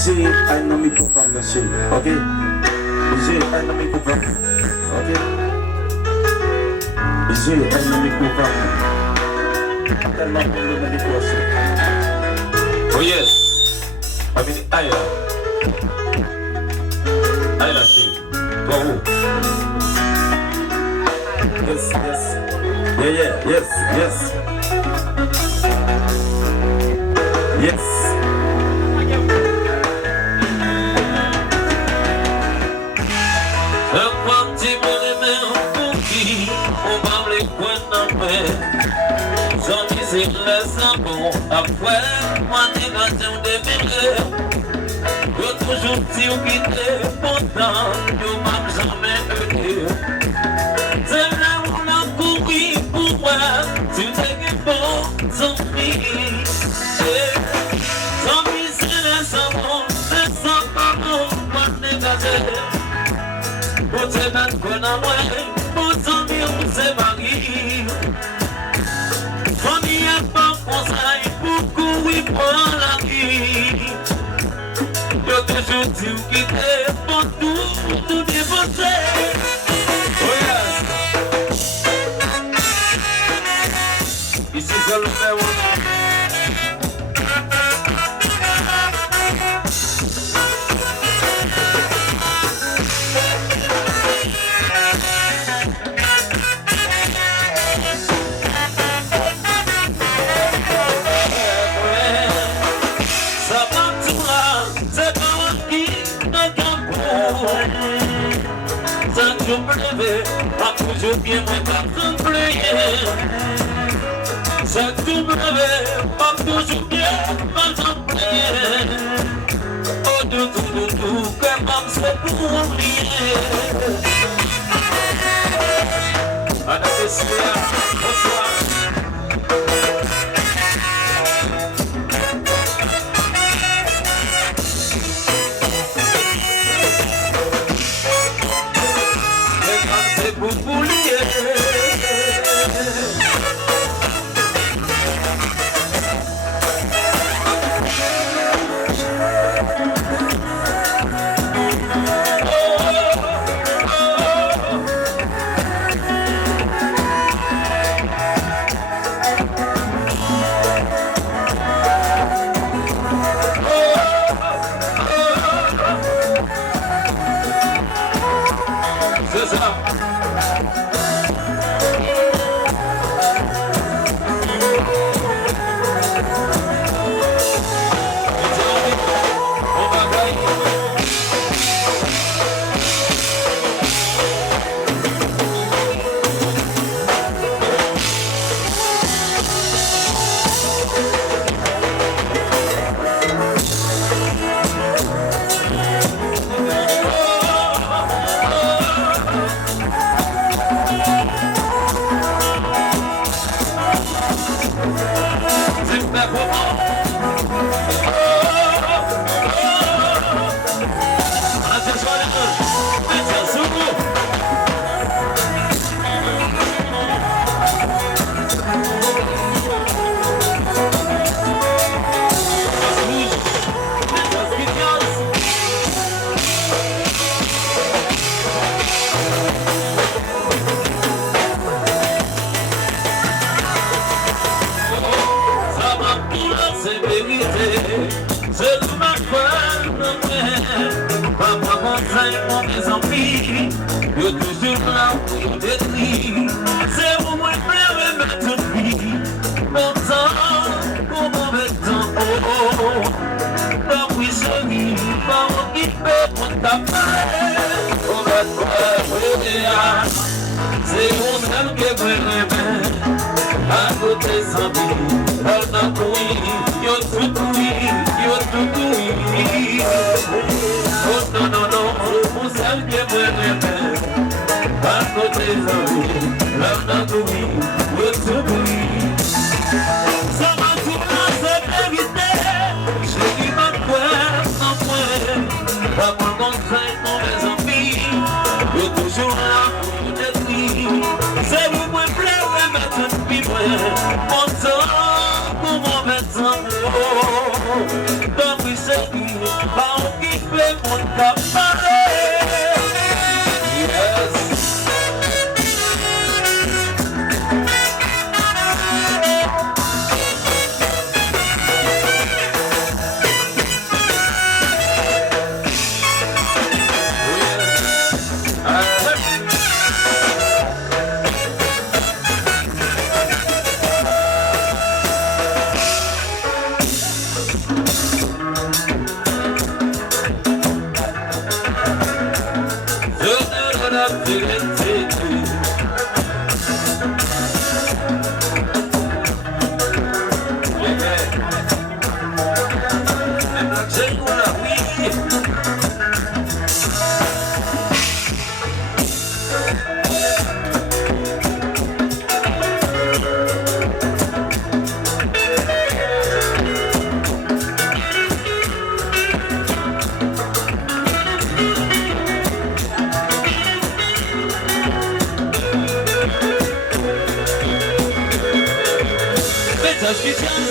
Busy enemy po kang machine. Okay? Busy enemy po kang. Okay? Busy enemy po kang. Kalma po na manipulasi. Oh yes. I mean, Ayla sing. Go. Yes, yes. Yeah, yes, yes. Yes. Après, moi négation de mille, yo toujours si ou quitte, pourtant, yo m'a jamais aidé. C'est là où on a couru pour moi, tu t'es que bon, zombie. Zombie, c'est le savon, c'est sans pardon, moi négation. Pour te mettre qu'on a moins, pour zombie, on s'est marié. Famille est pas conseil pour courir pour la vie. Yo toujours dit qu'il est pour tout dépenser. Oh yes. Ici c'est le fait. Pas toujours bien, mais pas complet. Ça tombe pas toujours bien, pas complet. Oh, tout, comme c'est pour oublier. Anastasia, bonsoir. You're toujours là pour détruire. C'est pour moi frère mettre vie. Bon temps, pour mauvais temps. Oh oh oh. Pas oui chérie, pas occupé pour ta paix. On va quoi, c'est mon seul qui est vraiment. À côté sans vie, elle n'a couillé. Yo tout couillé, yo tout couillé. Oh non non non, mon seul qui est vraiment. À côté des amis, l'homme n'a tout mis, le tout mis. Ça m'a tout lancé d'éviter, j'ai dit ma poire sans poire. Pas pour conseil, mon mes amis, je toujours là pour vous détruire. C'est vous me plaire, mettre une pipe, mon temps pour mon médecin. Donc seguir, vamos que vemos capares. Yes.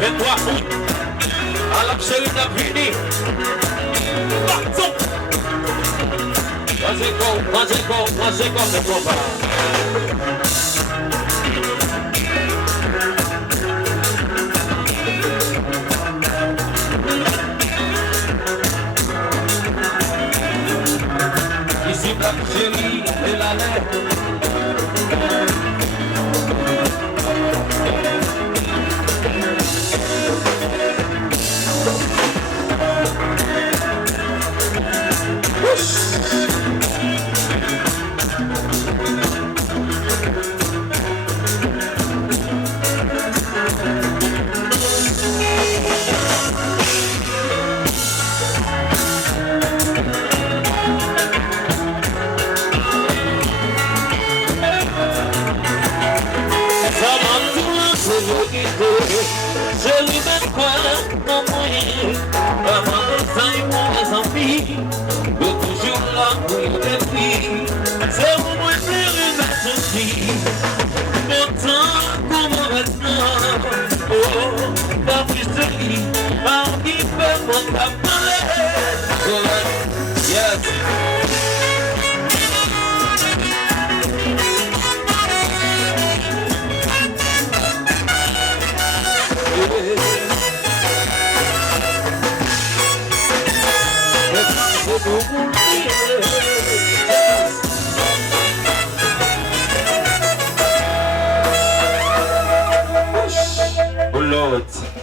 23 août, à la chérie d'Apridi. Partons! Vas-y, c'est combat. Ici, la chérie et la lettre. Je lui mets quoi mon moyen, avant de faire mon amis, de toujours là pour les filles. C'est pour moi faire une magie, pourtant comment maintenant, oh, pas plus de lui, par qui peut m'en parler. Yes. Oh Lord.